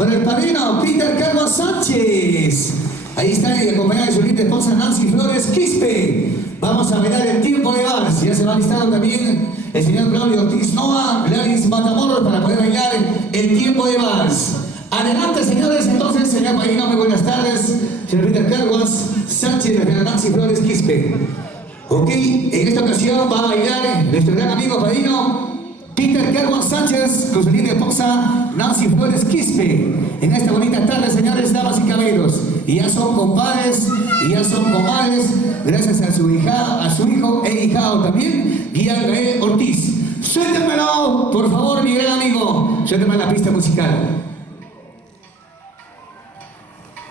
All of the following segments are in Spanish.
con el padrino Peter Carlos Sánchez. Ahí está, y acompañado de su linda esposa Nancy Flores Quispe. Vamos a bailar el tiempo de vals. Ya se va listado también el señor Claudio Ortiz Noa, Gladys Matamoros, para poder bailar el tiempo de vals. Adelante, señores. Entonces, señor padrino, muy buenas tardes. Señor Peter Carlos Sánchez, la señora Nancy Flores Quispe. Ok, en esta ocasión va a bailar nuestro gran amigo padrino Peter Carlos Sánchez con su linda esposa Nancy Flores Quispe. En esta bonita tarde, señores, damas y caballeros. Y ya son compadres, y ya son comadres, gracias a su hijo e hijado también, Guillermo Ortiz. Suéltemelo, por favor, mi gran amigo. Suélteme la pista musical.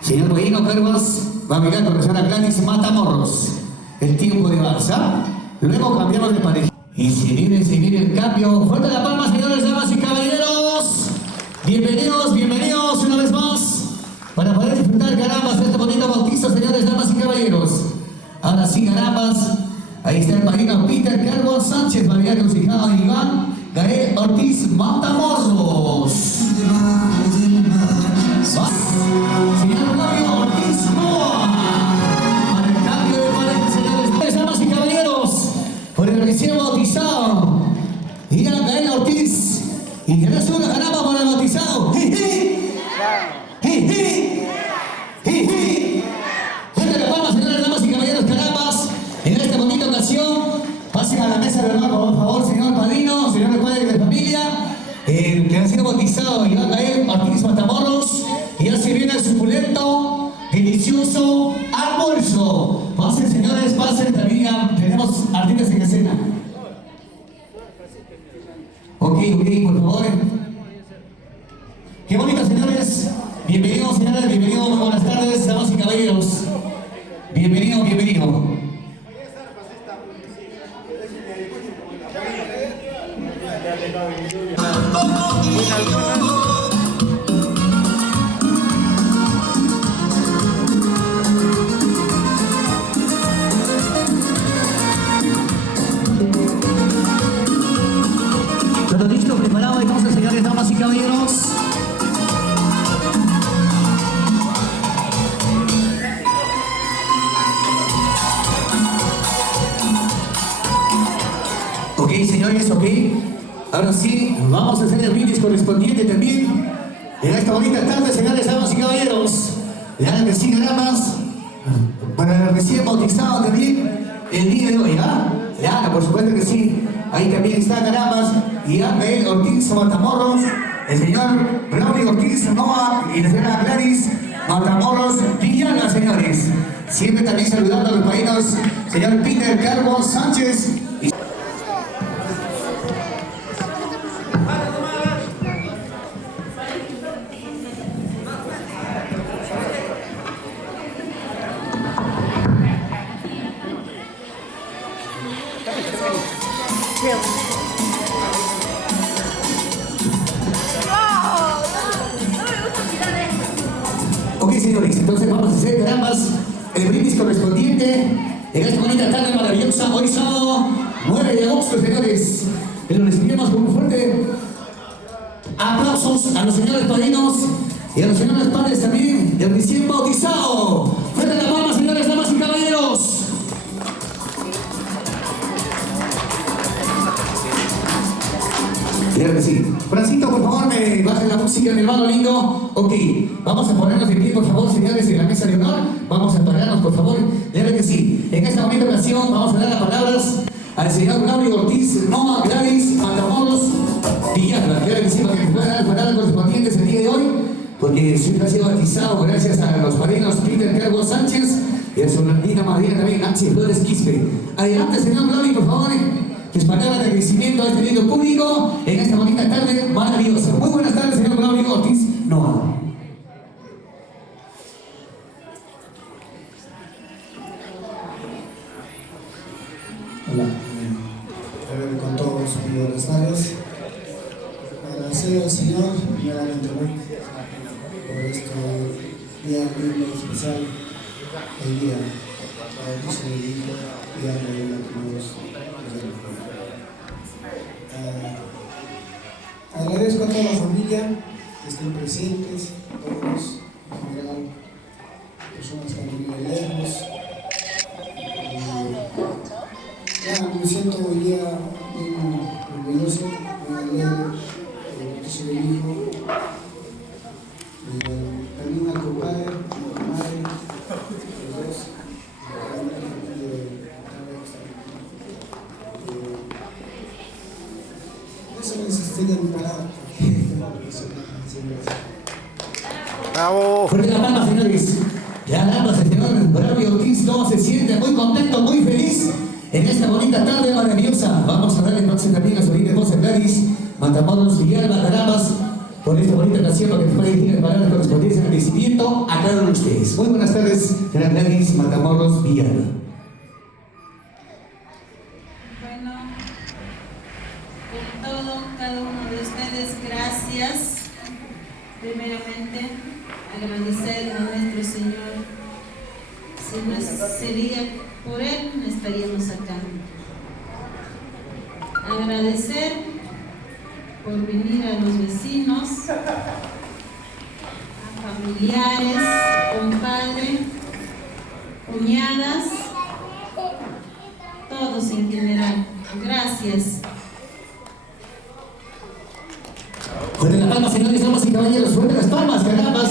Señor padrino Carlos va a bailar con la señora Gladys Matamoros el tiempo de Barça. Luego cambiamos de pareja. Y se viene el cambio. Fuerte la palma, señores, damas y caballeros. Bienvenidos, bienvenidos una vez más para poder disfrutar carambas de este bonito bautizo, señores, damas y caballeros. Ahora sí, carambas. Ahí está el padrino Peter Carlos Sánchez, va a bailar con su hijado Iván Gael Ortiz Matamoros. Señor Claudio Ortiz Noa. Para el cambio de pareja, señores, damas y caballeros, por el recién bautizado Iván Gael Ortiz. Y que no sube la caramba para el bautizado. Fuerte la palma, señores, damas y caballeros, carambas. En esta bonita ocasión, pasen a la mesa de honor, por favor, señor padrino, señores padres de familia, que ha sido bautizado Iván Gael Ortiz Matamoros. Y ya se viene el suculento, delicioso almuerzo. Pasen, señores, pasen, también tenemos artistas en escena. Ok, por favor. Qué bonito, señores. Bienvenidos, señores, bienvenidos, muy buenas tardes, damas y caballeros. Bienvenido. ¿Todo listo? ¿Preparado? Entonces, señores, damas y caballeros. Ok, señores, ok. Ahora sí, vamos a hacer el brindis correspondiente también en esta bonita tarde, señores, damas y caballeros. Ya que sí, damas, para el recién bautizado también el día de hoy, ¿ah? Ya, por supuesto que sí. Ahí también está carambas Iván Gael Ortiz Matamoros, el señor Claudio Ortiz Noa y la señora Gladys Matamoros Villana, señores. Siempre también saludando a los padrinos, señor Peter Carlos Sánchez. Ok, señores, entonces vamos a hacer carambas el brindis correspondiente en esta bonita tarde maravillosa, hoy sábado 9 de agosto, señores. Que lo recibimos con un fuerte aplausos a los señores padrinos y a los señores padres también del recién bautizado. Fuerte la palma, señores, damas y caballeros. Claro que sí. Francito, por favor, me bajen la música, mi hermano lindo. Ok, vamos a ponernos de pie, por favor, señores, en la mesa de honor. Vamos a pararnos, por favor. Claro que sí. En esta bonita ocasión vamos a dar las palabras al señor Claudio Ortiz Noa, Gladys Matamoros Villana. Claro que sí, para que nos puedan dar las palabras correspondientes el día de hoy, porque siempre ha sido bautizado gracias a los padrinos Peter Carlos Sánchez y a su linda madrina también, Nancy Flores Quispe. Adelante, señor Claudio, por favor. Sus palabras de agradecimiento a este lindo público en esta bonita tarde maravillosa. Muy buenas tardes, señor Claudio Ortiz Noa. Hola, con todos muy buenas tardes. Agradecer al Señor primeramente por este día lindo y especial, el día para que se dedica y a la agradezco a toda la familia estén presentes, todos, en general, personas que han venido de lejos. Me siento hoy día bien orgulloso, muy alegre, yo soy el hijo, también al compadre, a mi comadre, los dos, eso me necesita mi palabra. ¡Bravo! Fuerte la palma, señores. Ya damos al señor Braulio Ortiz, cómo se siente, muy contento, muy feliz en esta bonita tarde maravillosa. Vamos a darle entonces también a su linda esposa Gladys Matamoros Villalba Carambas por esta bonita ocasión para que pueda dirigir las palabras correspondientes al agradecimiento a cada uno de ustedes. Muy buenas tardes, señora Gladys Matamoros Villalba. Bueno, por todo, cada uno de ustedes, gracias. Primeramente, agradecer a nuestro Señor. Si no sería por Él, no estaríamos acá. Agradecer por venir a los vecinos, a familiares, compadre, cuñadas, todos en general. Gracias. Fuerte las palmas, señores, damas y caballeros, fuerte las palmas, carambas.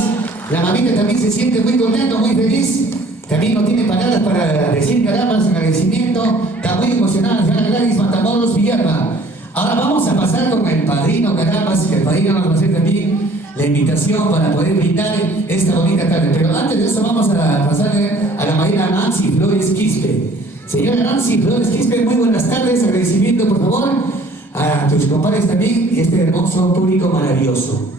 La mamita también se siente muy contenta, muy feliz. También no tiene palabras para decir carambas en agradecimiento. Está muy emocionada, señora Gladys Matamoros Villalba. Ahora vamos a pasar con el padrino carambas, que el padrino nos va a hacer también la invitación para poder brindar esta bonita tarde. Pero antes de eso vamos a pasarle a la madrina Nancy Flores Quispe. Señora Nancy Flores Quispe, muy buenas tardes, agradecimiento por favor a tus compadres también y este hermoso público maravilloso.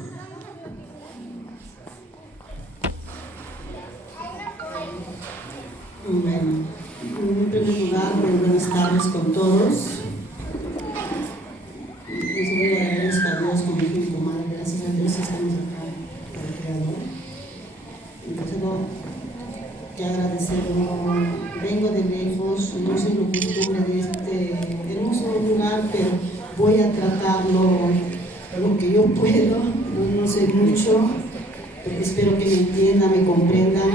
Bueno, en primer lugar, muy buenas tardes con todos. Les voy a agradecer a Dios como dijo mi comadre, gracias a Dios estamos acá para el Creador. Entonces, que agradecerlo, vengo de lejos, no soy lo costumbre de este hermoso lugar, pero voy a tratarlo lo que yo puedo, no sé mucho, pero espero que me entiendan, me comprendan,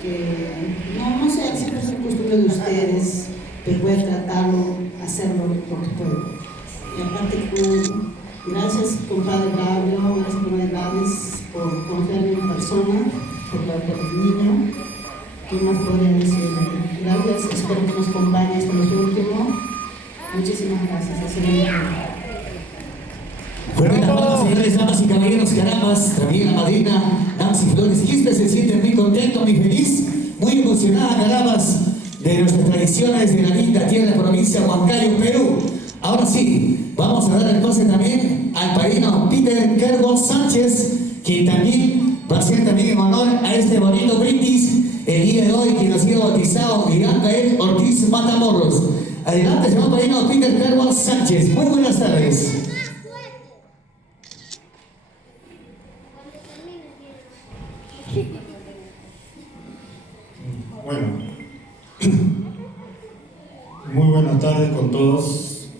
que no sé, siempre soy costumbre de ustedes, pero voy a tratarlo, hacerlo lo que puedo. Y aparte, gracias compadre Braulio, gracias comadre Gladys por confiar en mi persona, por el niño. ¿Qué más podría decirle? Gracias, espero que nos acompañe hasta lo último. Muchísimas gracias. Fuerte las manos, señores, damas y caballeros, carambas. También la madrina Nancy Flores Quispe se siente muy contento, muy feliz, muy emocionada, carambas, de nuestras tradiciones de la linda tierra de la provincia de Huancayo, Perú. Ahora sí, vamos a dar el pase también al padrino Peter Kergo Sánchez, quien también va a ser también en honor a este bonito brindis el día de hoy, que nos ha sido bautizado Miguel Gael Ortiz Matamoros. Adelante, señor padrino Peter Kergo Sánchez. Muy buenas tardes. Bueno, muy buenas tardes con todos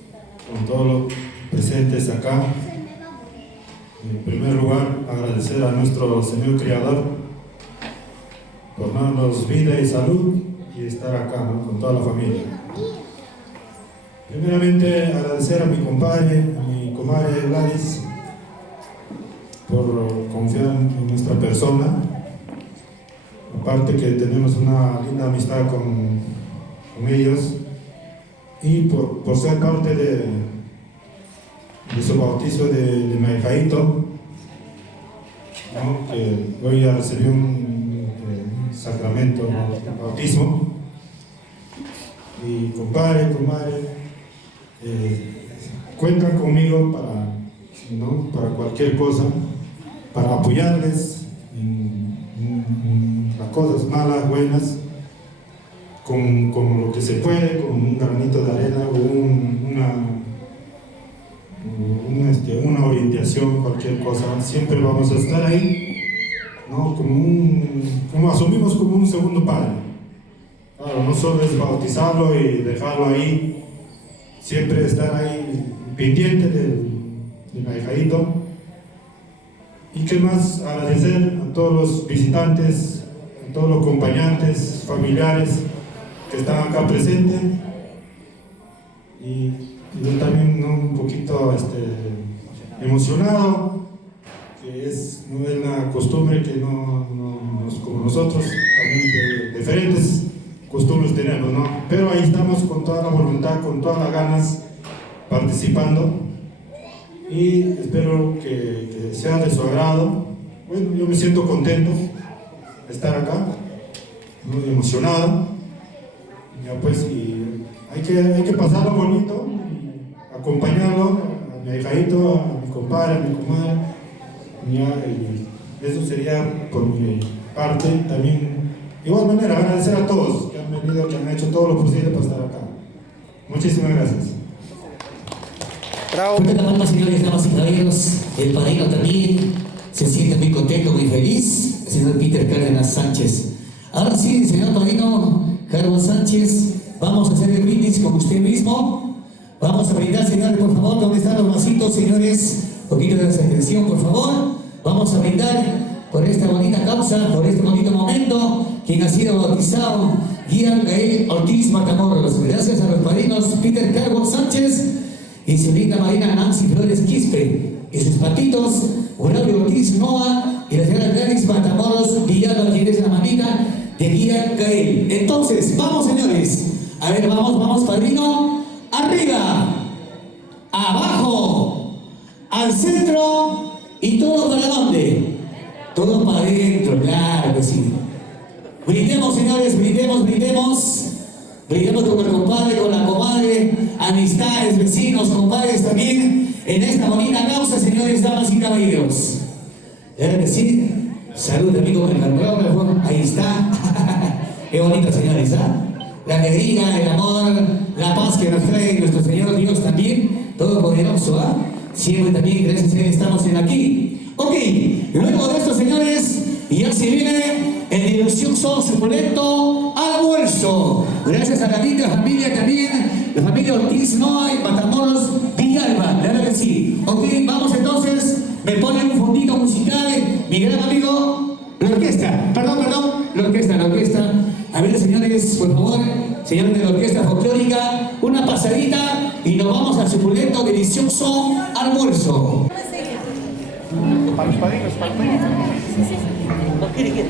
los presentes acá. En primer lugar, agradecer a nuestro Señor Creador por darnos vida y salud y estar acá, ¿no?, con toda la familia. Primeramente, agradecer a mi compadre, a mi comadre Gladys, por confiar en nuestra persona. Aparte que tenemos una linda amistad con ellos, y por ser parte de su bautizo de mi hijadito, ¿no?, que hoy ya recibió un sacramento de bautismo. Y compadre, comadre, cuentan conmigo para cualquier cosa, para apoyarles en las cosas malas, buenas, con lo que se puede, con un granito de arena o una orientación, cualquier cosa. Siempre vamos a estar ahí, ¿no?, como asumimos como un segundo padre. Claro, no solo es bautizarlo y dejarlo ahí, siempre estar ahí pendiente del ahijadito, Y qué más, agradecer a todos los visitantes, a todos los acompañantes, familiares que están acá presentes. Y yo también, ¿no?, un poquito emocionado, que no es la costumbre que como nosotros, también diferentes costumbres tenemos, ¿no? Pero ahí estamos con toda la voluntad, con todas las ganas, participando, y espero que sea de su agrado. Bueno, yo me siento contento de estar acá, muy emocionado, ya pues, y hay que pasarlo bonito, y acompañarlo a mi ahijadito, a mi compadre, a mi comadre, y eso sería por mi parte. También, de igual manera, agradecer a todos que han venido, que han hecho todo lo posible para estar acá. Muchísimas gracias. Fuerte la mano, señores, damas y caballeros. El padrino también se siente muy contento, muy feliz, el señor Peter Cárdenas Sánchez. Ahora sí, señor padrino Carlos Sánchez, vamos a hacer el brindis con usted mismo. Vamos a brindar, señores, por favor. ¿Dónde están los vasitos, señores? Un poquito de atención, por favor. Vamos a brindar por esta bonita causa, por este bonito momento, quien ha sido bautizado, Gian Gael Ortiz Matamoros. Gracias a los padrinos Peter Carlos Sánchez y su linda madrina Nancy Flores Quispe, y sus patitos Braulio Ortiz Noa y la señora Gladys Matamoros Villalba, quien es la madrina de Gian Gael. Entonces, vamos, señores. A ver, vamos, padrino. Arriba, abajo, al centro, y todo para dónde? Todo para adentro, claro que sí. Brindemos, señores, brindemos. Brindemos con el compadre, con la comadre, amistades, vecinos, compadres también, en esta bonita causa, señores, damas y caballeros. Claro que sí. Salud, amigo, con el camarógrafo. Ahí está. Qué bonito, señores, ¿ah? La alegría, el amor, la paz que nos trae nuestro Señor Dios también, todopoderoso, ¿ah? Siempre también, gracias a Él, estamos en aquí. Ok, luego de esto, señores, ya se viene en dirección suculento almuerzo. Gracias a la linda familia también, la familia Ortiz Noa y Matamoros Villalba, claro que sí. Ok, vamos entonces, me ponen un fondito musical, mi gran amigo, la orquesta, la orquesta. A ver, señores, por favor, señores de la orquesta folclórica, una pasadita y nos vamos al suculento, delicioso almuerzo. Para los padrinos, No, quiere.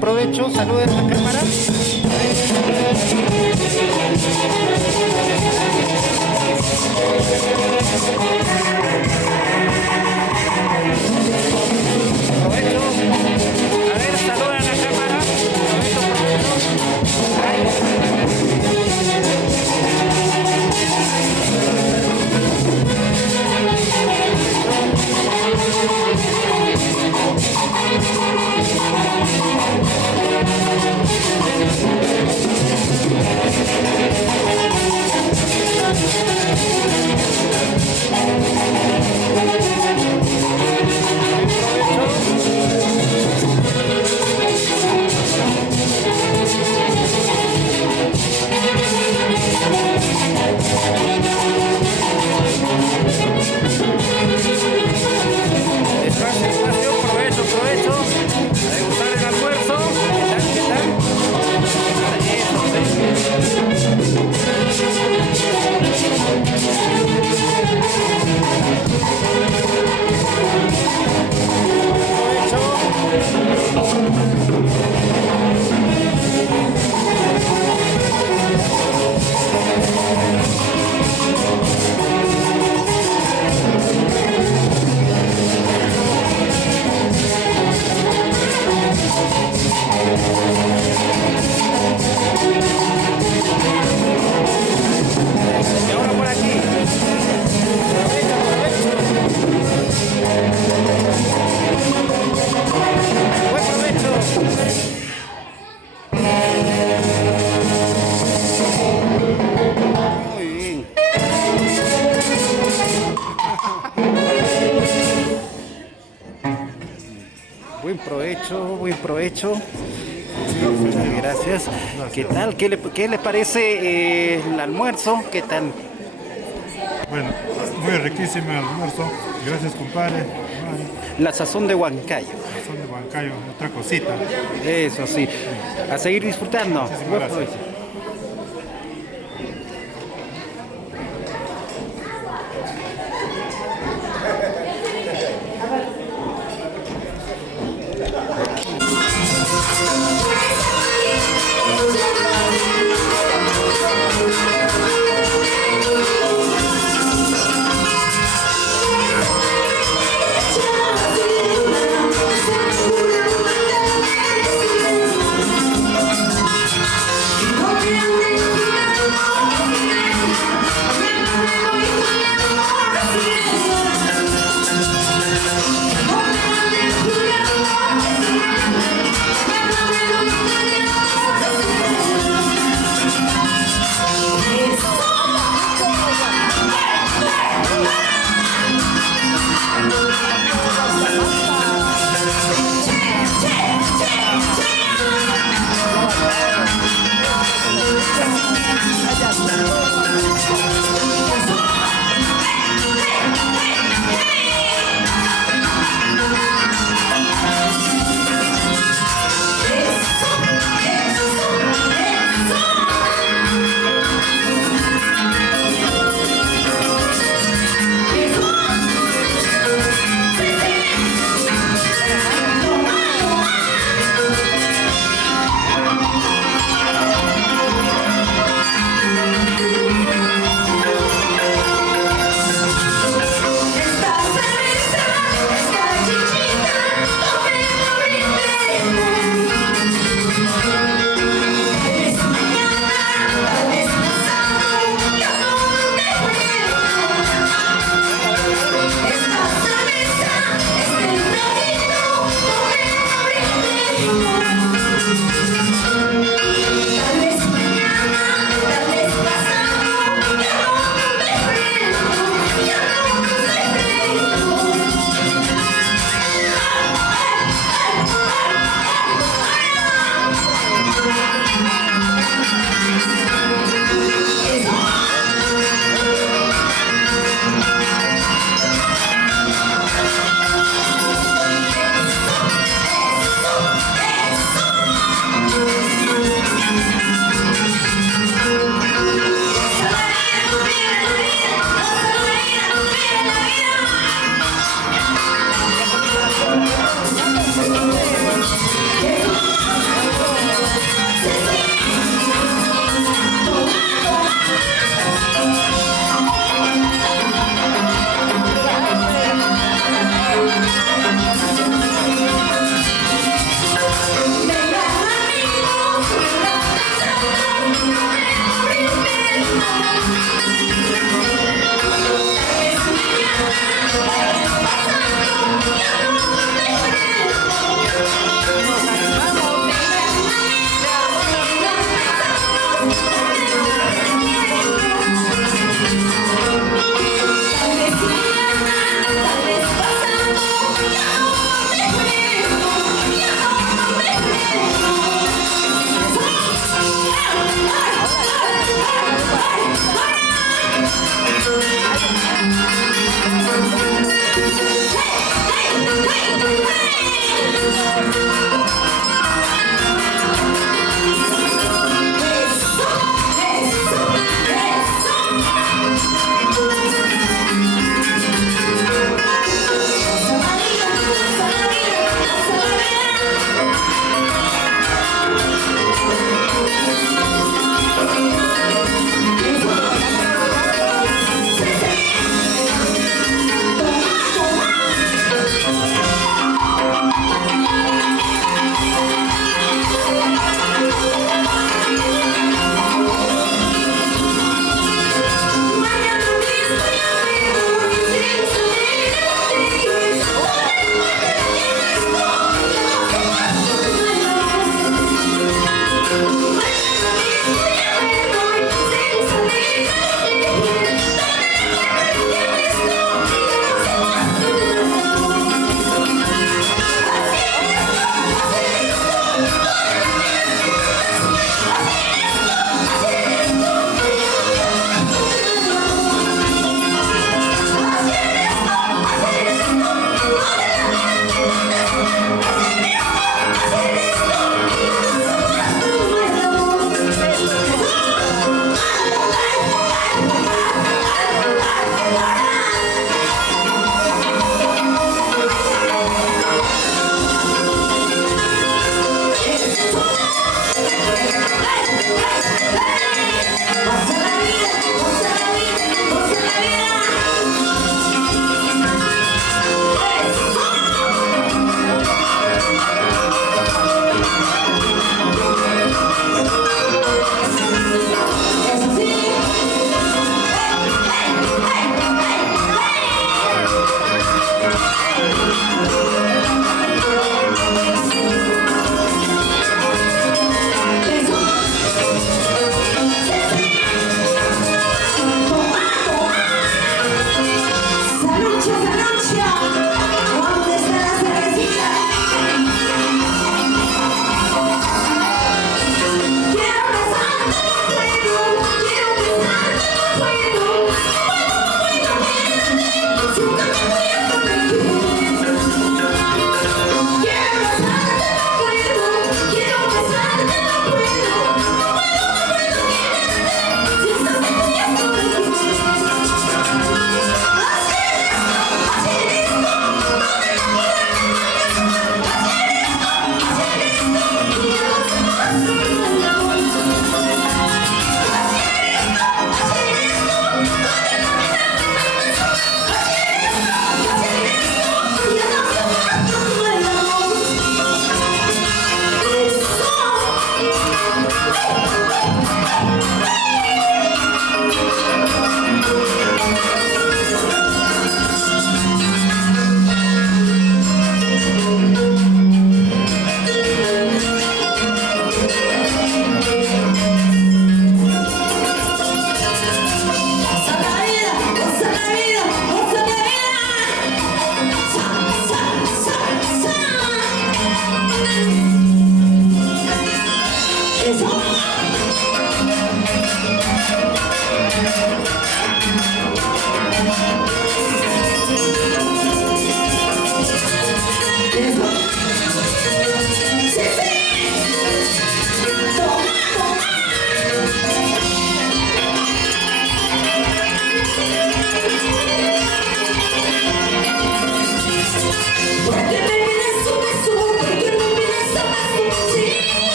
provecho, saluden a la cámara. Provecho. A ver, saluden a la cámara. Provecho, provecho. provecho, buen provecho. Gracias. ¿Qué tal? ¿Qué les parece el almuerzo? ¿Qué tal? Bueno, muy riquísimo el almuerzo. Gracias, compadre. La sazón de Huancayo. Son de Huancayo, otra cosita. Eso sí. A seguir disfrutando. Muchísimas Buen gracias. provecho. Y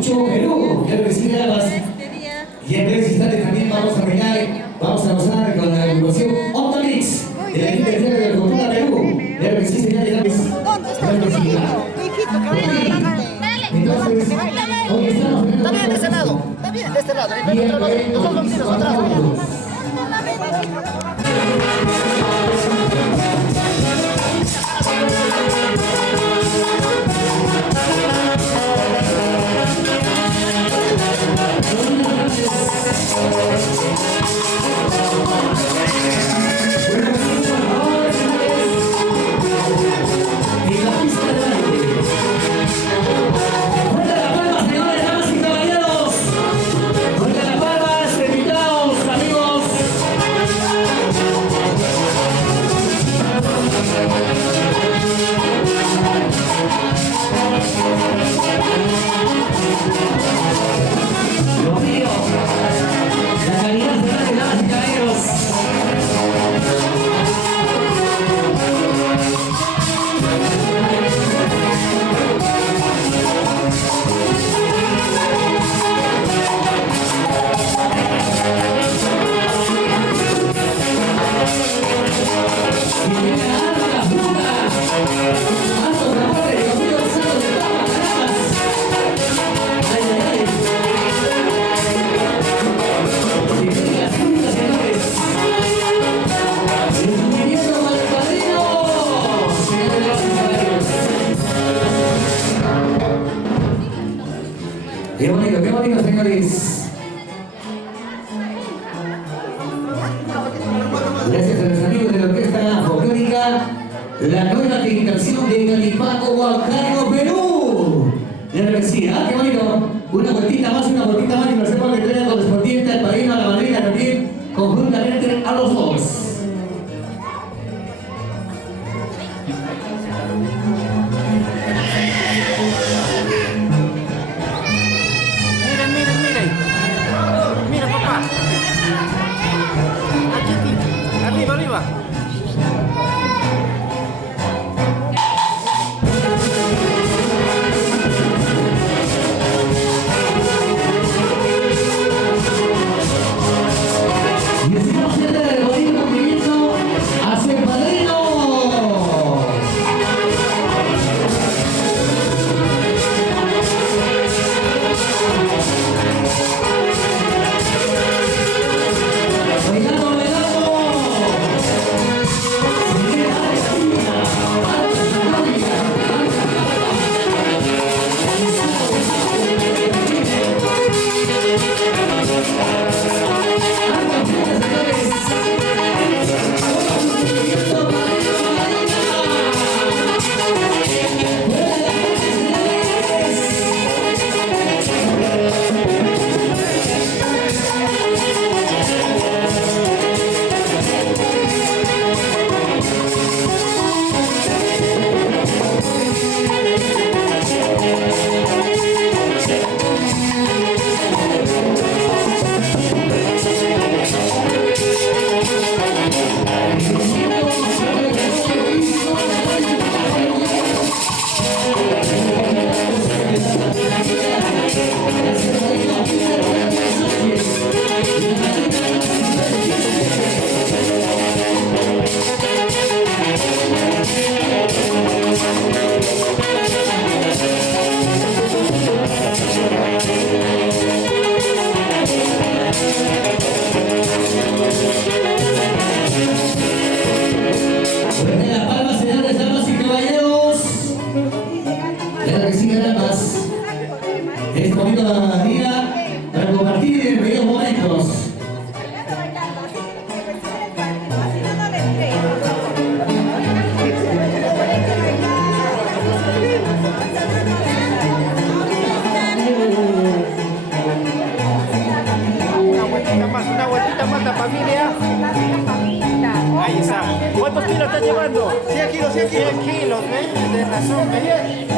Machu Perú. Claro que sí, Gabas. Este día. Y en breves instantes también vamos a bailar, vamos a gozar con la agrupación Onda Mix de la Quinta Feria de la Cultura Perú. Claro que sí, señores. ¿Dónde está el hijito? Hijito, que vaya a la Entonces, hoy estamos en Está bien de este lado, está bien de este lado. Nosotros vamos atrás. en la pista de baile. ¡Fuerte las palmas, señores, damas y caballeros! ¡Fuerte las palmas, invitados, amigos! Dios mío, la calidad de las damas y caballeros. Qué bonito, señores. Gracias a los amigos de la Orquesta Folclórica, la nueva titulación de Calipaco, Huancayo, Perú. Claro que sí, qué bonito. Una vueltita más y nos hacemos la entrega correspondiente al padrino, a la madrina también, conjuntamente a los dos. Miren. Mira, papá. Aquí. Arriba. Y decimos siempre del bonito movimiento hacia el padrino. Fuerte las palmas, señores, damas y caballeros. Claro que sí, carambas. Es bonito la día para compartir en bellos momentos. Una vueltita más la familia. Ahí está. ¿Cuántos kilos estás llevando? 100 kilos. 100 kilos, ¿ves? De razón, ¿ves?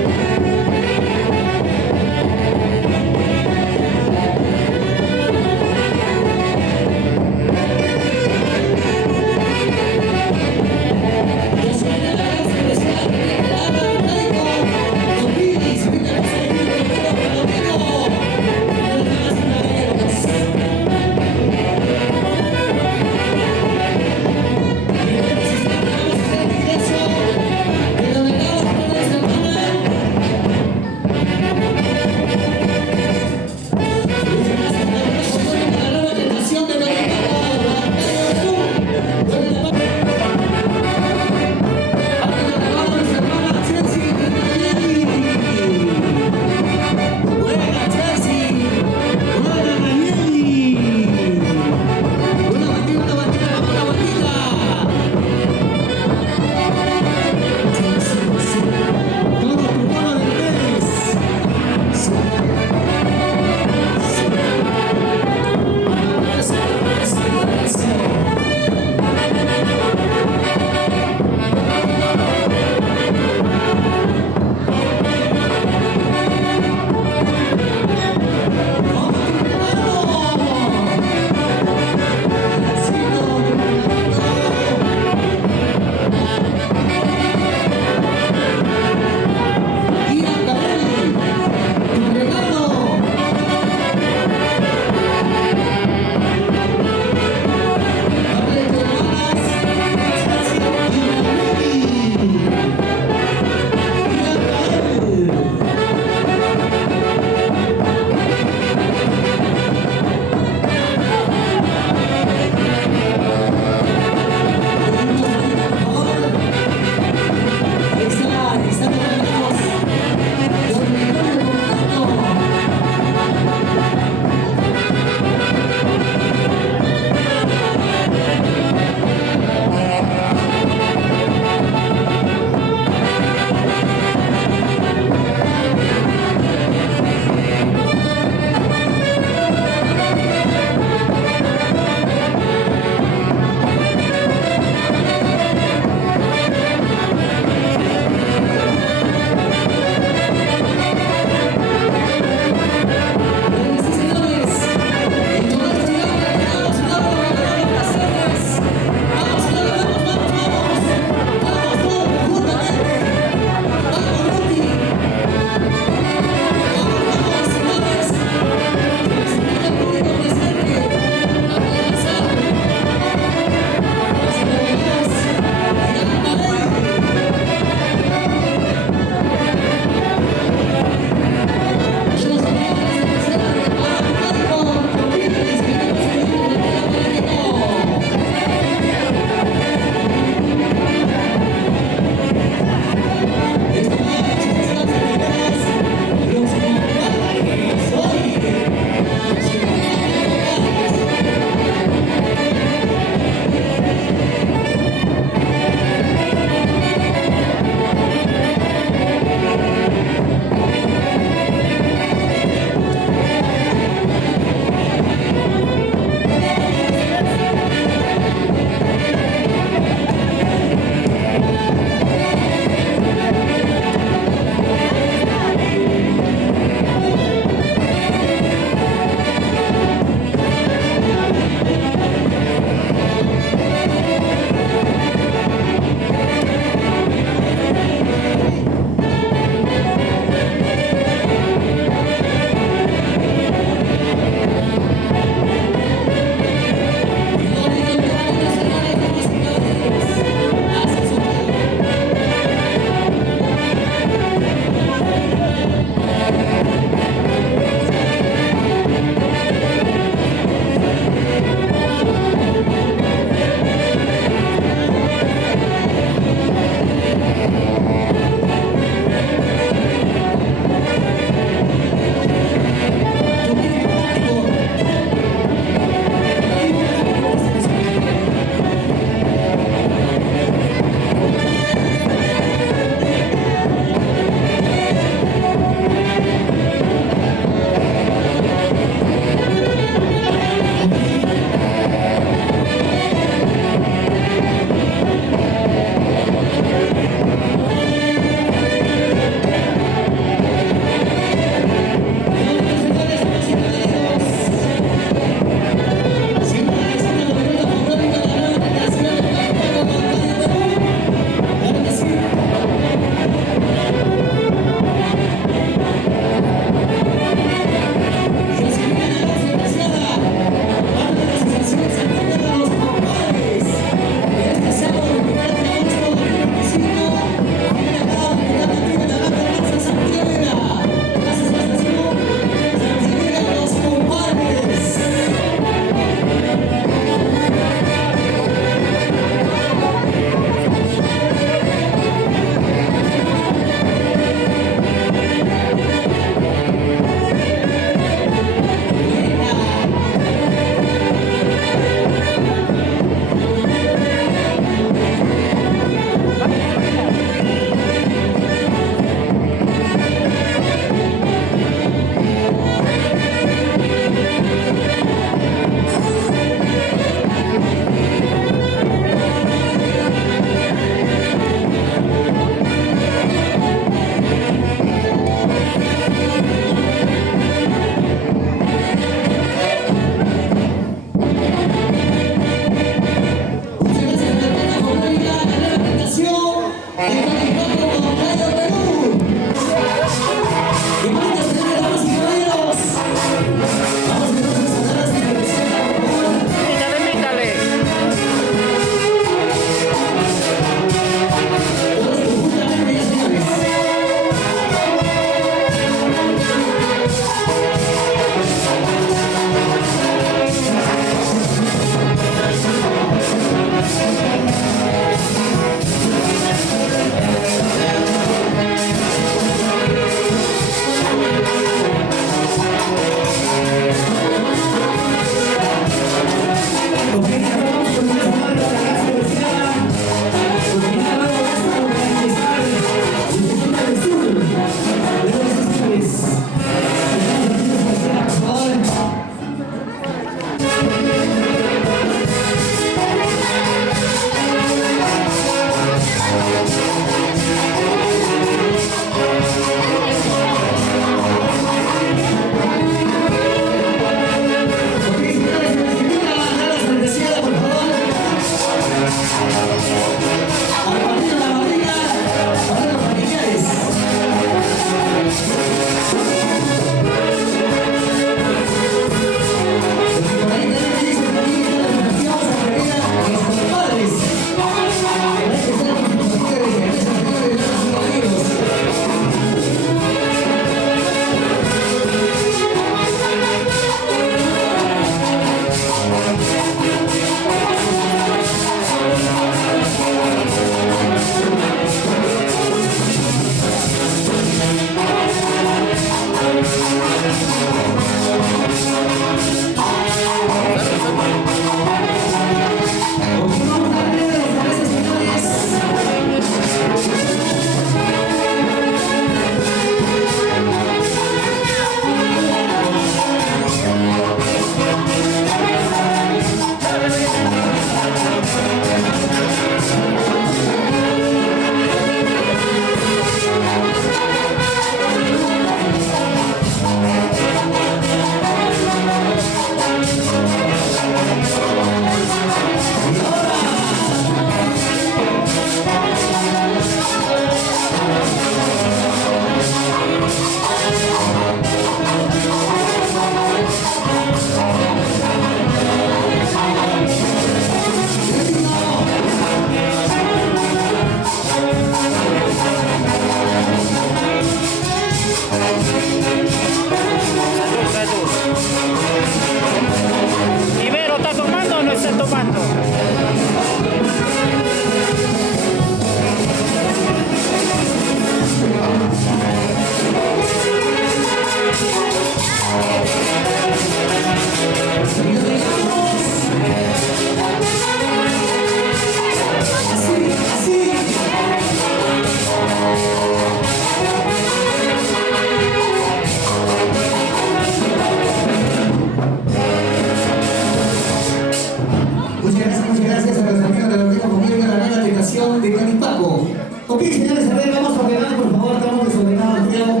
Unión de Canipaco. Ok, señores, a ver, vamos a ordenar, por favor, estamos desordenados, creo.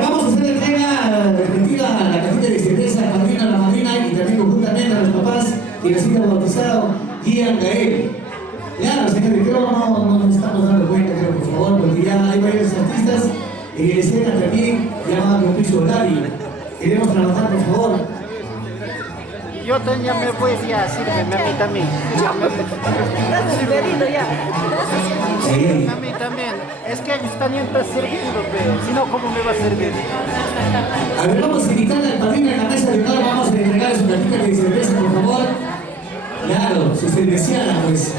Vamos a hacer entrega respectiva a la cajita de cerveza, al padrino, a la madrina y también conjuntamente a los papás y recién bautizado Gian Gael. Claro, señores, creo no nos estamos dando cuenta, creo, por favor, porque ya hay varios artistas en la escena también, ya van a cumplir su horario. Queremos trabajar, por favor. Yo ya me voy, ya, sírveme a mí también. Sí. A mí también. Es que ellos también están servindo, pero si no, ¿cómo me va a servir? A ver, vamos a invitarle al padrino en la mesa de honor, vamos a entregar su cajita de cerveza, por favor. Claro, su cerveciana, pues.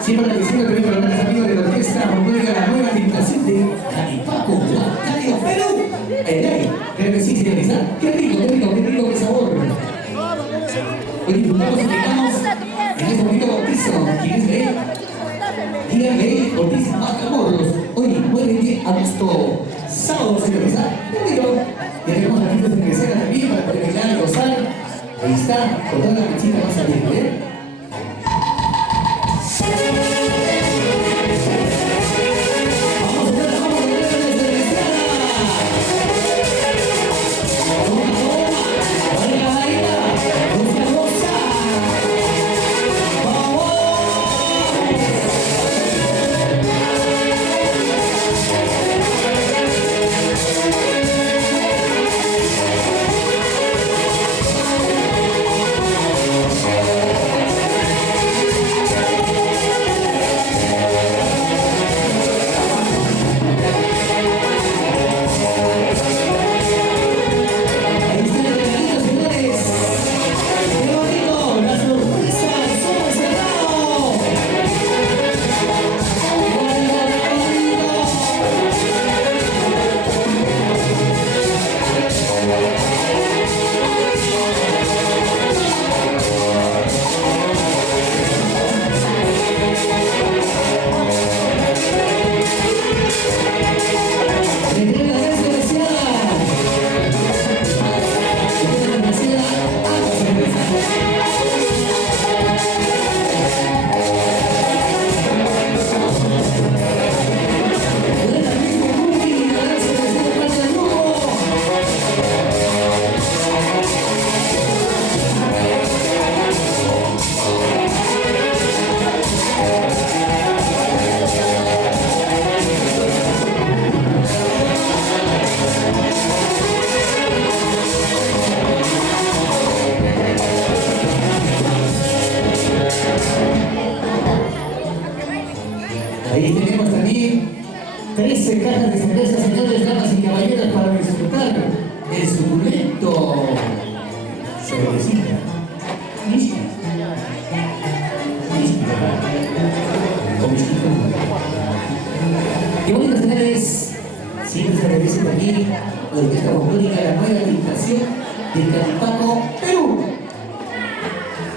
Siempre agradeciendo también para los amigos de la orquesta, porque la nueva invitación de Canipaco, Huancayo, Perú. Creo que sí, señores. Qué rico, qué sabor. Hoy disfrutamos y estamos en este bonito bautizo. ¿Quién es él? Gian Gael Ortiz Matamoros. Hoy, 9 de agosto, sábado, señores. Ya tenemos la gente de crecer también para poder bailar y gozar. Ahí está, con toda la pechita más abierta, ¿eh? también 13 cajas de cerveza, señores, damas y caballeros, para disfrutar del suculento cervecita. Whisky. Qué bonito, señores. Siempre se regresa también la Orquesta Folclórica, la nueva titulación del Catipaco, Perú.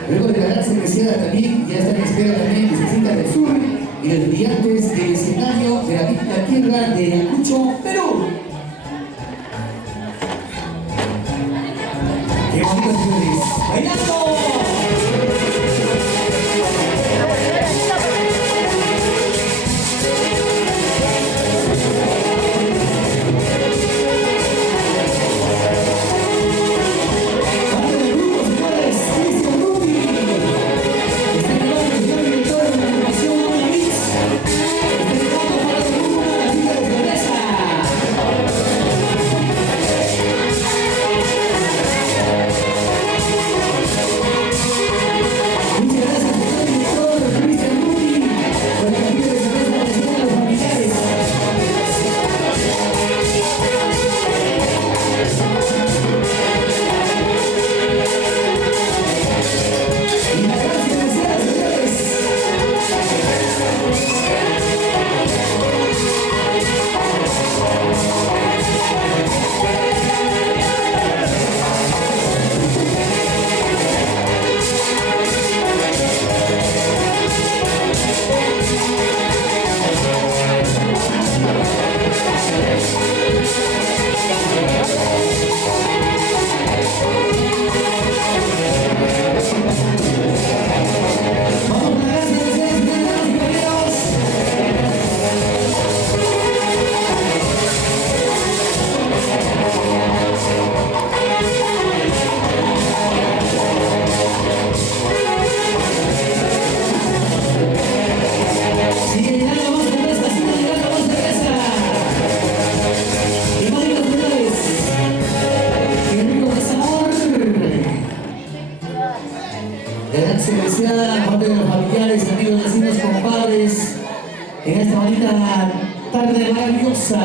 Luego de la danza iniciada también, ya está en espera también de Cecita del Sur y los brillantes del escenario de la mítica tierra de Ayacucho, Perú. ¡Qué bonito, señores! ¡Bailando! Deseada, parte de los familiares, amigos, vecinos, compadres, en esta bonita tarde maravillosa,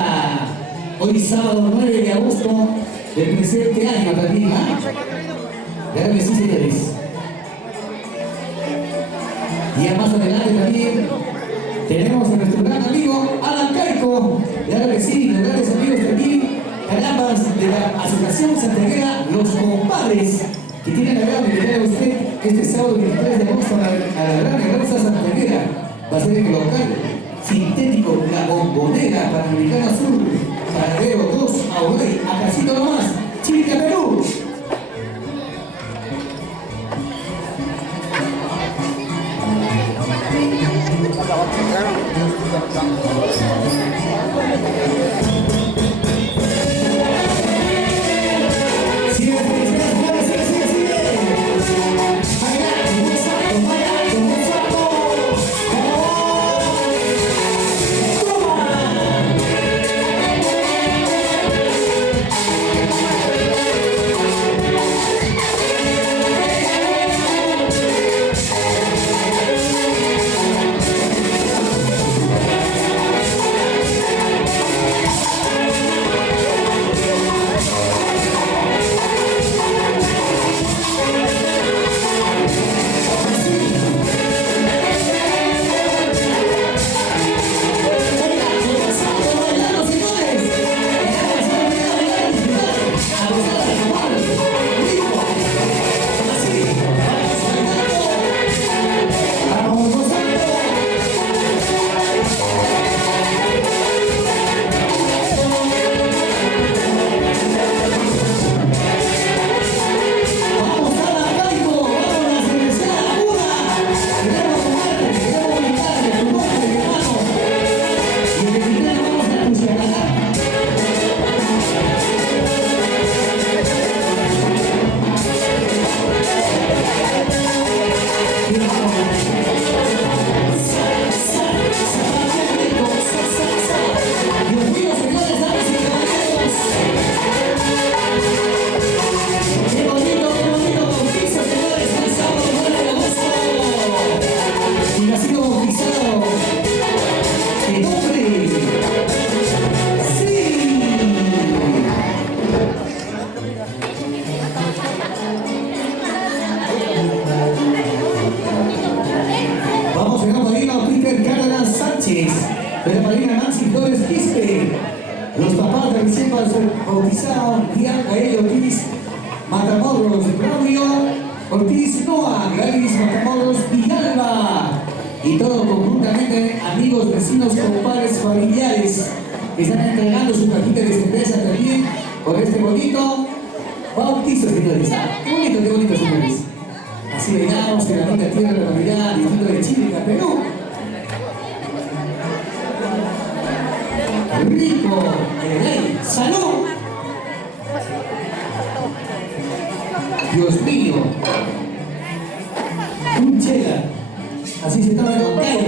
hoy sábado 9 de agosto del presente año también, ¿ah? Claro que sí, señores. Y ya más adelante también tenemos a nuestro gran amigo Alan Caico, claro que sí, los grandes amigos también, carambas de la Asociación Santiaguera, los compadres, que tienen la gran invitar a usted este sábado 23 de agosto a la gran hermosa Santiaguera. Va a ser el local sintético La Bombonera, Panamericana Sur, Paradero 2, Aurey, a casito nomás, Chile, Perú. Nancy Flores Quispe. Los papás de recién bautizados, Diana L. Ortiz Matamoros, Braulio Ortiz Noa, Gladys Matamoros Villalba. Y todos conjuntamente, amigos, vecinos, compadres, familiares, que están entregando su cajita de cerveza también con este bonito bautizo, señores. Qué bonito, señores. Así veamos en la linda tierra de la Navidad, distrito de Chile, Perú. Rico, salud. Dios mío. Un chela. Así se estaba de montaña.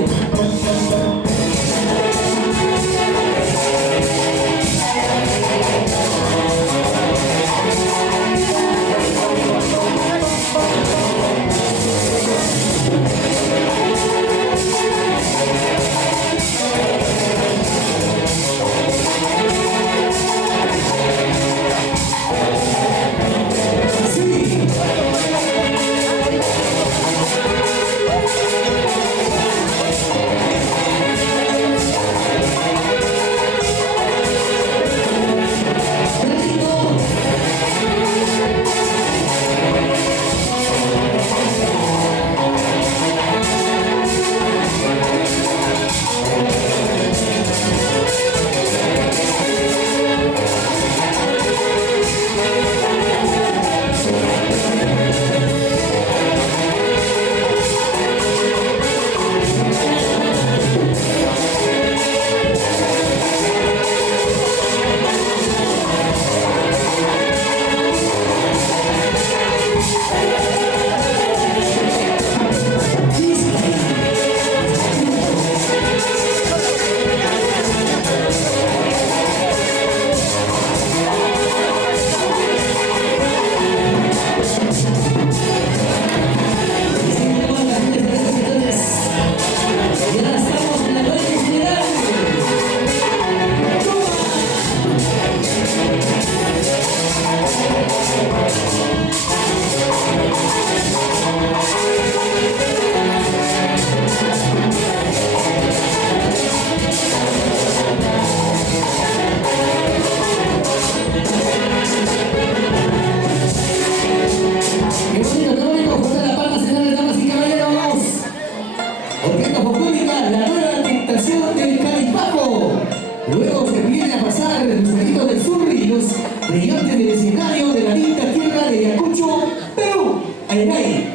Luego se vienen a pasar los sonidos del sur y los brillantes del escenario de la linda tierra de Ayacucho, Perú. Ayay.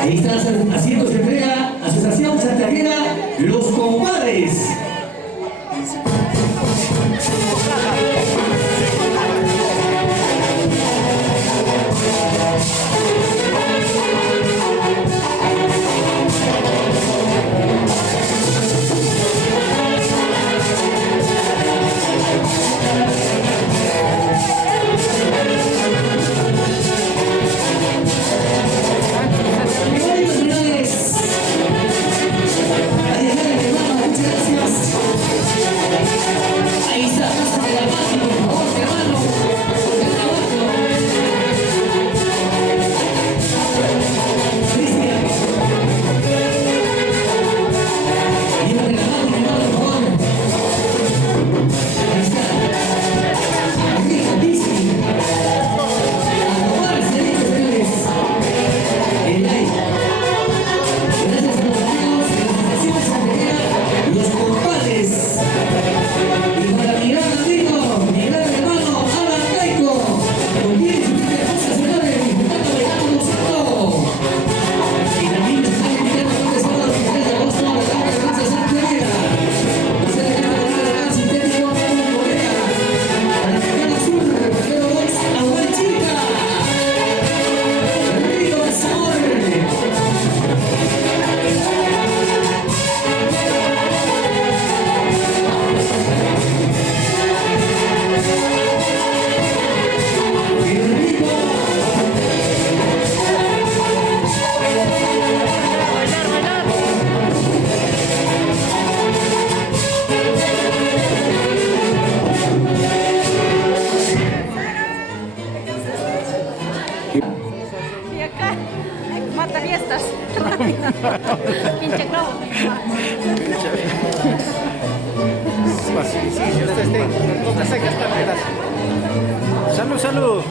Ahí están haciendo entrega Asociación Santanera Los Compadres. Ahí está, hasta fiestas. Pinche globo. Salud, salud.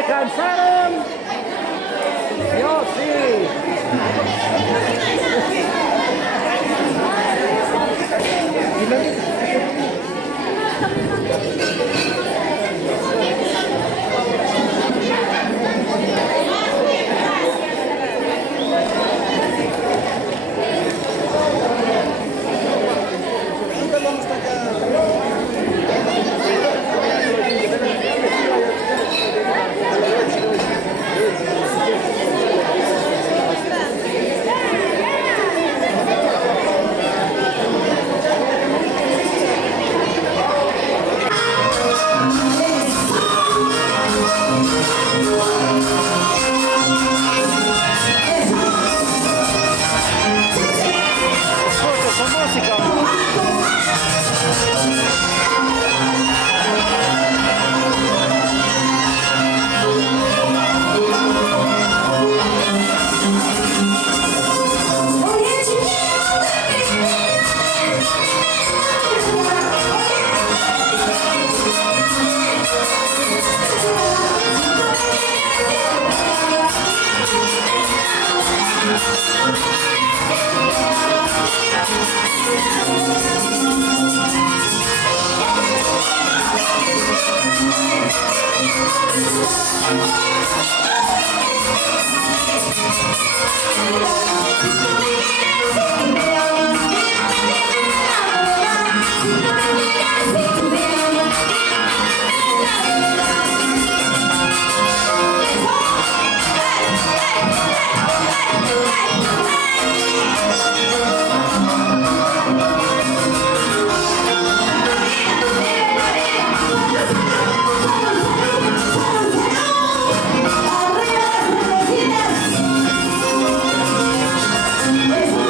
¿Se cansaron? Yo sí. Arriba las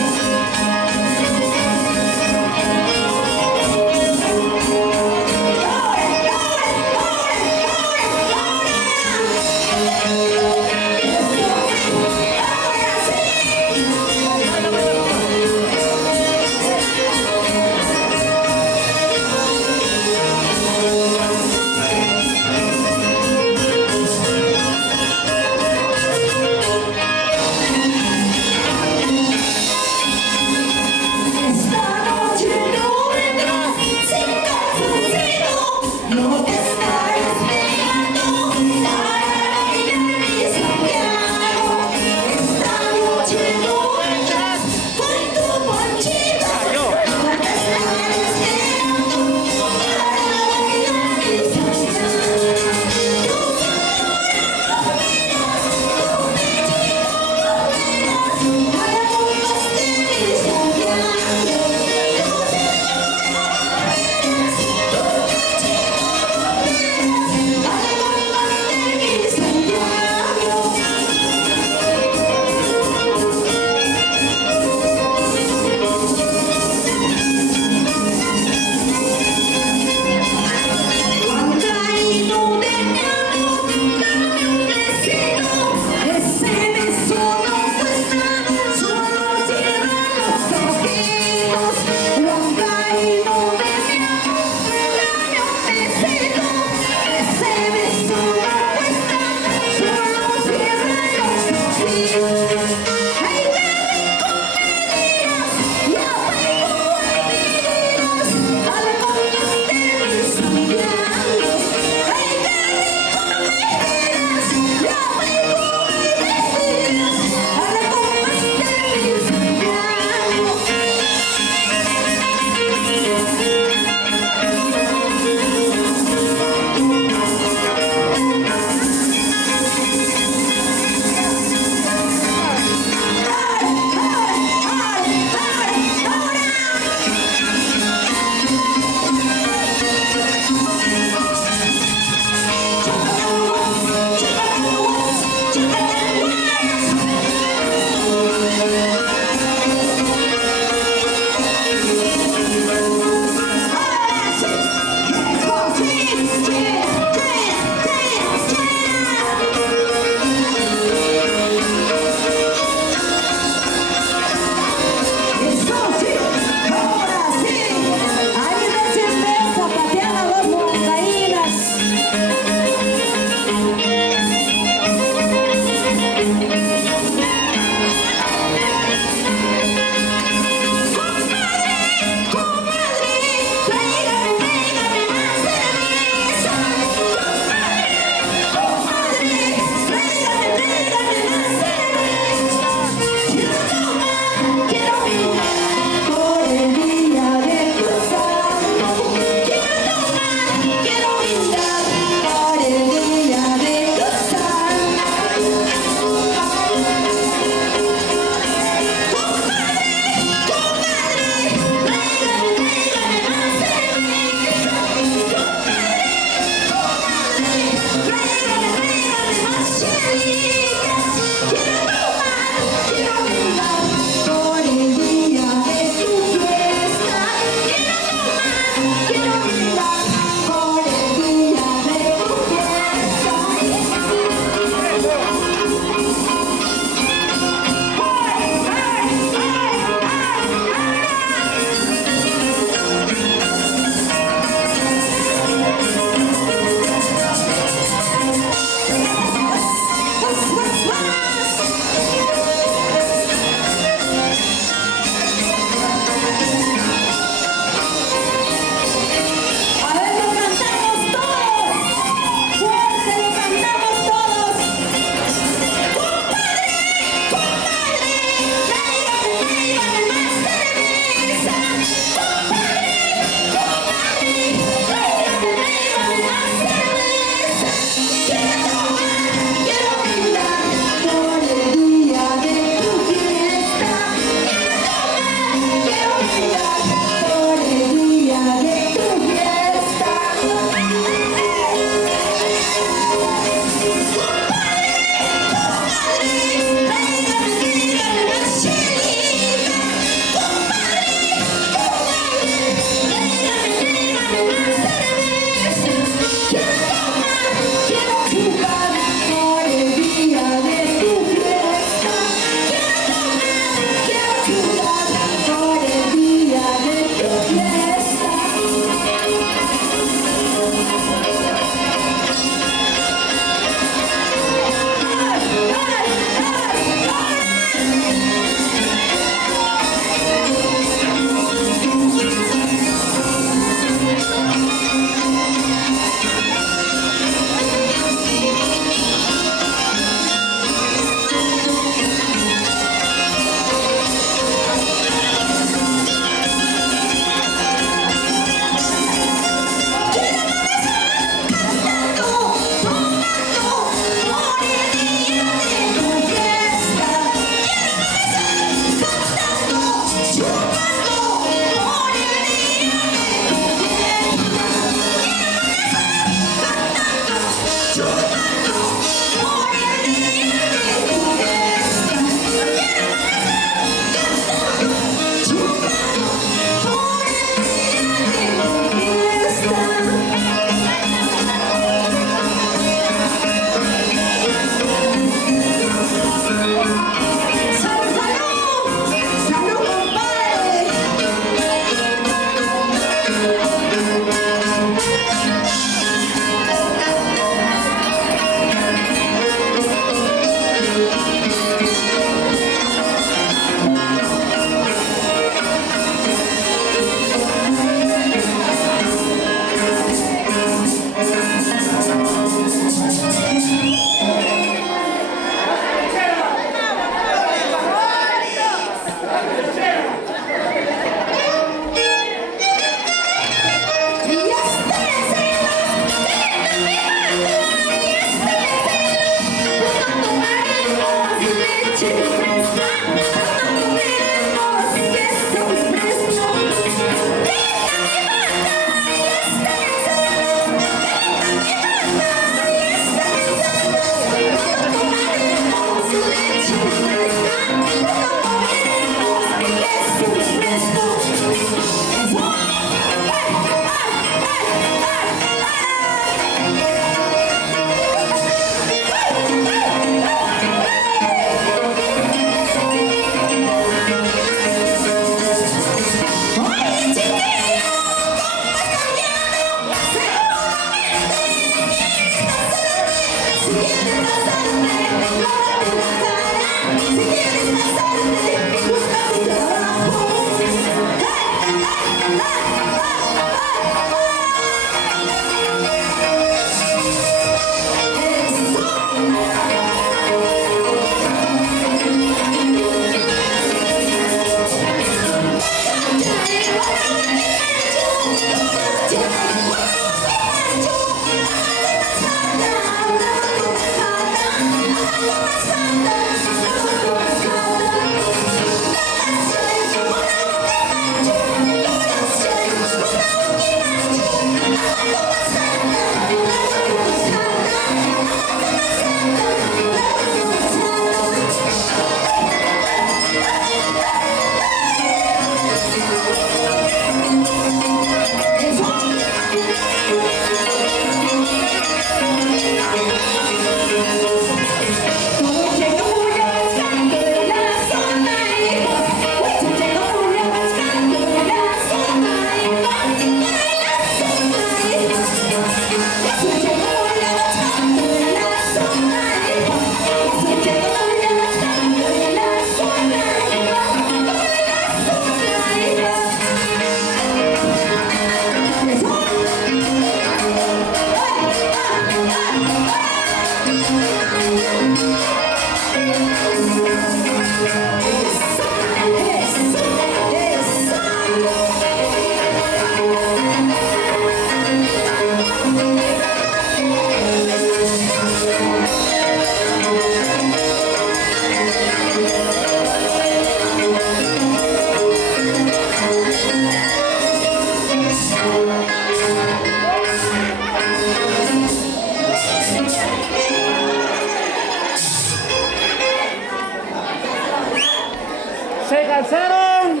¿Se cansaron?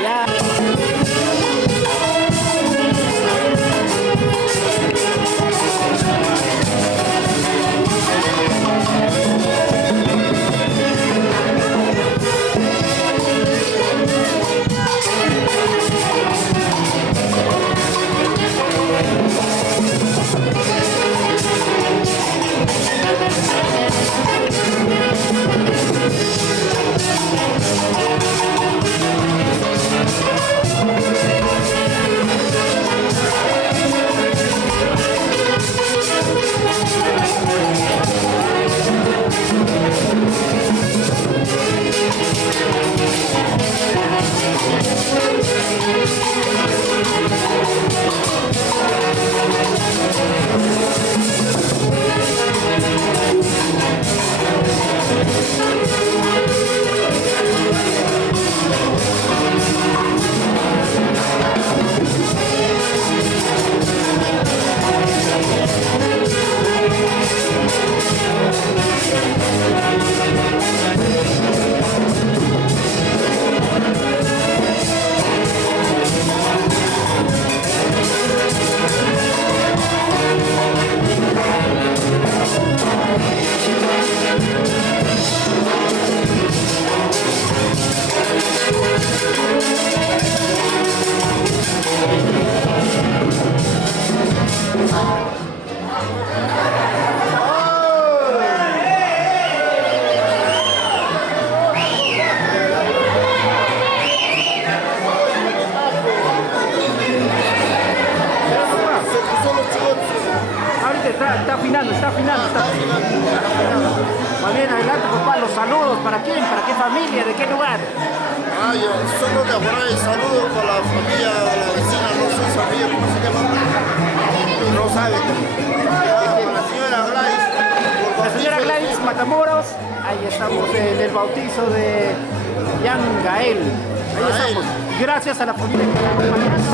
Ya. Está afinando. Más bien, adelante, papá, los saludos. ¿Para quién? ¿Para qué familia? ¿De qué lugar? Yo solo de afuera y saludo con la familia, la vecina, no sé familia, ¿cómo se llama? No sabe. La señora Gladys. La señora Gladys Matamoros. Ahí estamos en el bautizo de Jan Gael. Ahí estamos. Gracias a la familia que está acompañando.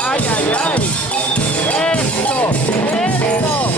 Ay, ay, ay. Eso, eso,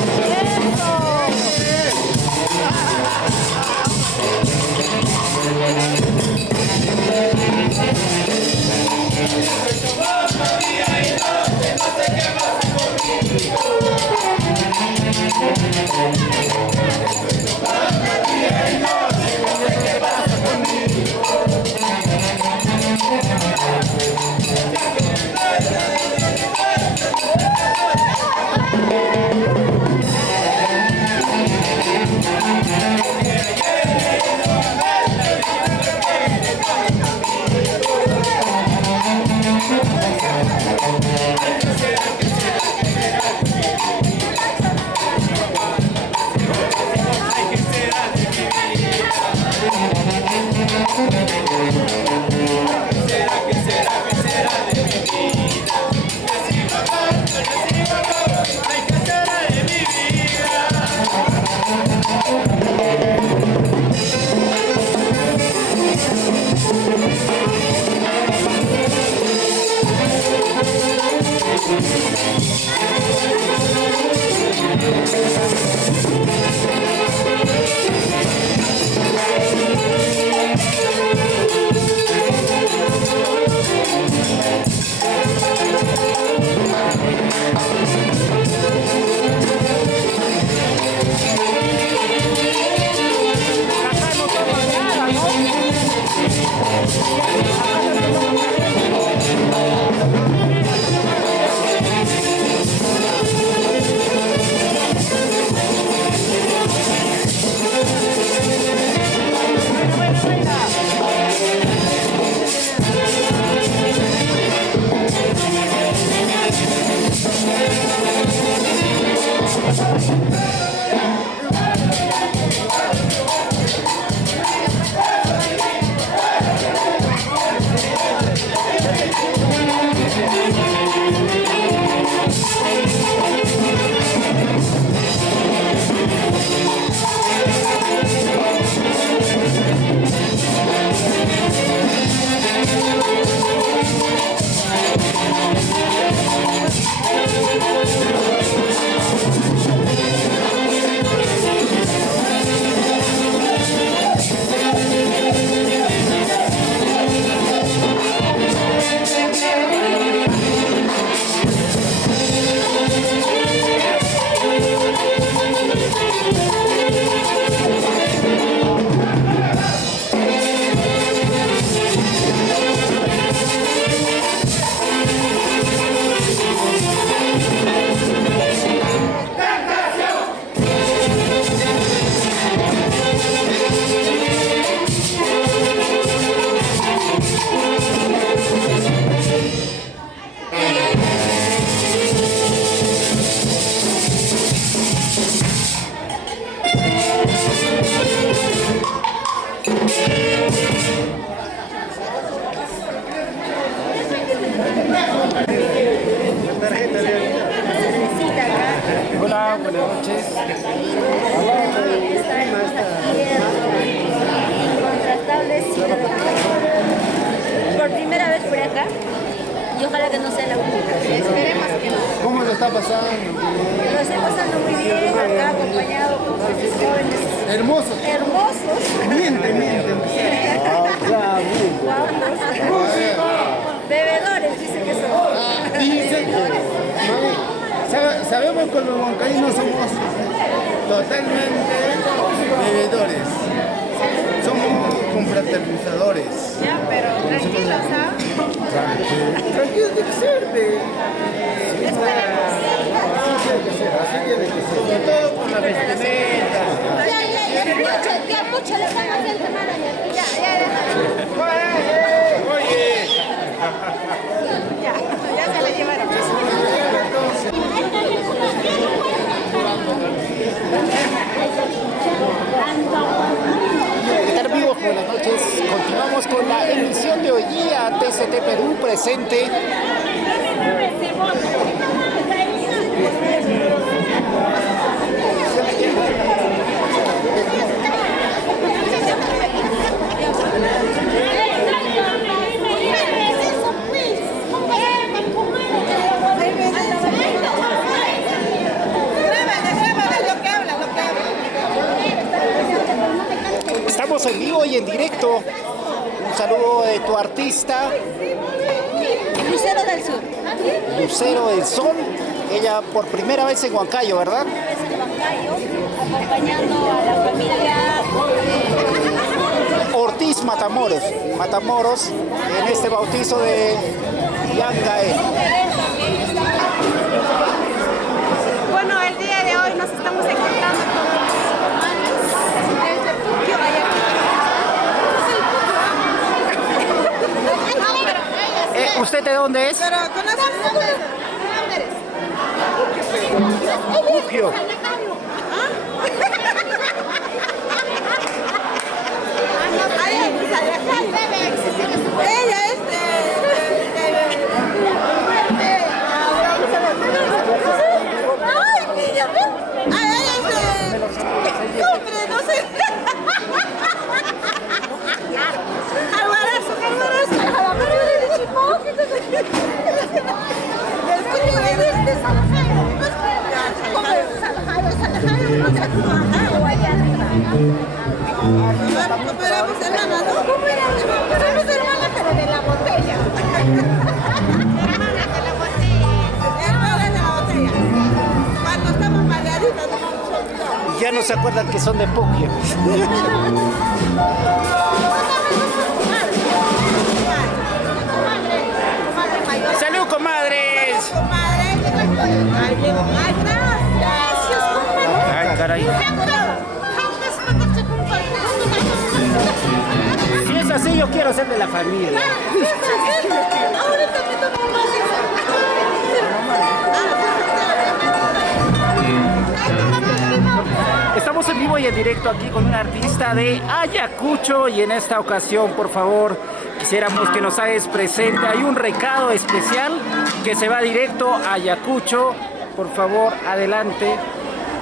Hola, buenas noches. Contrastables, por primera vez por acá y ojalá que no sea la última. Esperemos que no. ¿Cómo lo está pasando? Lo estoy pasando muy bien acá, acompañado con muchos jóvenes Hermosos. hermosos. Miente. Guapos. Bebedores. sabemos que los huancaínos somos totalmente bebedores. Somos confraternizadores. Ya, pero tranquilos, ¿ah? Tranquilos tiene que ser, así tiene que ser. Sobre todo con la vestimenta. Ya mucho le están haciendo mal a mi ya. Oye. Ya se la llevaron. Amigos, buenas noches. Continuamos con la emisión de hoy día. TCT Perú presente. Estamos en vivo y en directo. Un saludo de tu artista. Lucero del Sur. Lucero del Sol. Ella por primera vez en Huancayo, ¿verdad? Primera vez en Huancayo, acompañando a la familia Ortiz Matamoros. Matamoros en este bautizo de Yancae. Bueno, el día de hoy nos estamos encontrando con los hermanos desde Puquio, Ayacucho. ¿Usted de dónde es? Pero ¿conoces? Puquio. Ella es ay, niña, compre, no sé. ¿Cómo éramos hermanas, no? ¿Cómo éramos hermanas, pero de la botella? Hermanas de la botella. Hermanas de la botella. Cuando estamos mareaditas, no. Ya no se acuerdan que son de Puquio. ¡Salud, comadres! Ay, gracias, compadre. Ay, caray. Si es así, yo quiero ser de la familia. Ahorita me tomo más. Estamos en vivo y en directo aquí con un artista de Ayacucho y en esta ocasión, por favor, quisiéramos que nos hagas presente. Hay un recado especial que se va directo a Ayacucho. Por favor, adelante.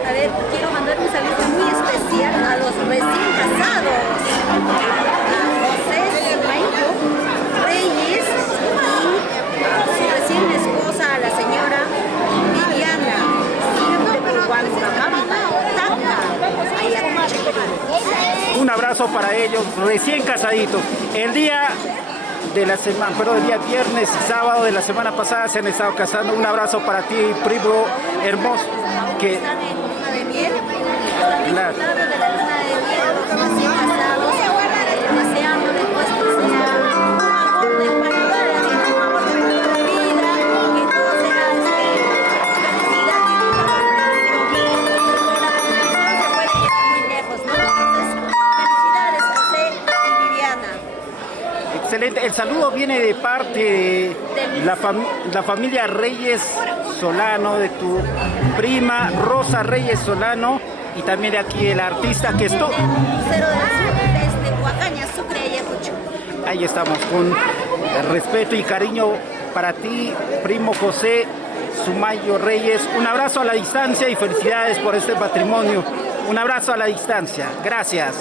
A ver, quiero mandar un saludo muy especial a los recién casados. A José Sumayo Reyes y su recién esposa, la señora Viviana. Un abrazo para ellos, recién casaditos. El día de la semana, el día viernes y sábado de la semana pasada se han estado casando. Un abrazo para ti, primo hermoso. Que están en luna de miel, claro. están disfrutando de la luna de miel, los recién casados, deseándoles pues que sea un amor de paridad, un amor de toda la vida, que todo sea felicidad y comprensión. La comprensión se puede llegar muy lejos, ¿no? Entonces, felicidades José y Viviana. Excelente. El saludo viene de parte de la familia Reyes Solano, de tu prima Rosa Reyes Solano, y también de aquí el artista que estuvo. Lucero del Sur, desde Huacaña, Sucre, Ayacucho. Ahí estamos, con respeto y cariño para ti, primo José Sumayo Reyes. Un abrazo a la distancia y felicidades por este matrimonio. Un abrazo a la distancia. Gracias.